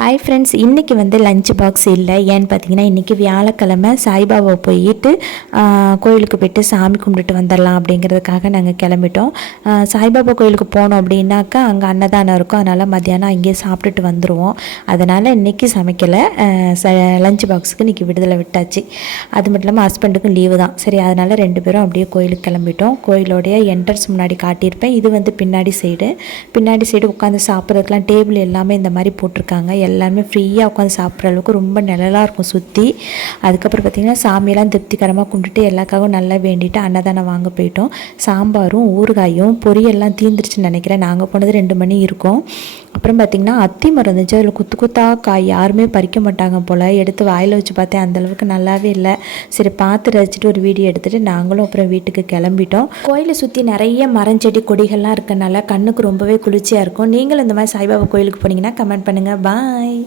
Hi friends, இன்றைக்கி lunch box இல்லை. ஏன்னு பார்த்தீங்கன்னா இன்றைக்கி வியாழக்கிழமை சாய்பாபா போயிட்டு கோயிலுக்கு போய்ட்டு சாமி கும்பிட்டுட்டு வந்துடலாம் அப்படிங்கிறதுக்காக நாங்கள் கிளம்பிட்டோம். சாய்பாபா கோயிலுக்கு போனோம் அப்படின்னாக்கா அங்கே அன்னதானம் இருக்கும். அதனால் மத்தியானம் அங்கேயே சாப்பிட்டுட்டு வந்துடுவோம். அதனால் இன்றைக்கி சமைக்கலை. லஞ்ச் பாக்ஸுக்கு இன்றைக்கி விடுதலை விட்டாச்சு. அது மட்டும் இல்லாமல் ஹஸ்பண்டுக்கும் லீவு தான். சரி, அதனால் 2 பேரும் அப்படியே கோயிலுக்கு கிளம்பிட்டோம். கோயிலோடைய என்ட்ரன்ஸ் முன்னாடி காட்டியிருப்பேன். இது பின்னாடி சைடு உட்காந்து சாப்பிட்றதுக்கெலாம் டேபிள் எல்லாமே இந்த மாதிரி போட்டிருக்காங்க. எல்லாருமே ஃப்ரீயாக உட்காந்து சாப்பிட்ற அளவுக்கு ரொம்ப நிழலாக இருக்கும் சுற்றி. அதுக்கப்புறம் பார்த்திங்கன்னா சாமியெல்லாம் திருப்திகரமாக கும்பிட்டுட்டு எல்லாக்காகவும் நல்லா வேண்டிட்டு அன்னதானம் வாங்க போயிட்டோம். சாம்பாரும் ஊறுகாயும் பொரியெல்லாம் தீர்ந்துருச்சுன்னு நினைக்கிறேன். நாங்கள் போனது 2 மணி இருக்கும். அப்புறம் பார்த்திங்கன்னா அத்தி மரம் இருந்துச்சு. அதில் குத்தா காய் யாருமே பறிக்க மாட்டாங்க போல். எடுத்து வாயில் வச்சு பார்த்தேன், அந்தளவுக்கு நல்லாவே இல்லை. சரி, பார்த்து ரசிச்சுட்டு ஒரு வீடியோ எடுத்துகிட்டு நாங்களும் அப்புறம் வீட்டுக்கு கிளம்பிட்டோம். கோயிலை சுற்றி நிறைய மரஞ்செடி கொடிகள்லாம் இருக்கனால கண்ணுக்கு ரொம்பவே குளிர்ச்சியாக இருக்கும். நீங்களும் இந்த மாதிரி சாய்பாபா கோயிலுக்கு போனீங்கன்னா கமெண்ட் பண்ணுங்கள். பாய்.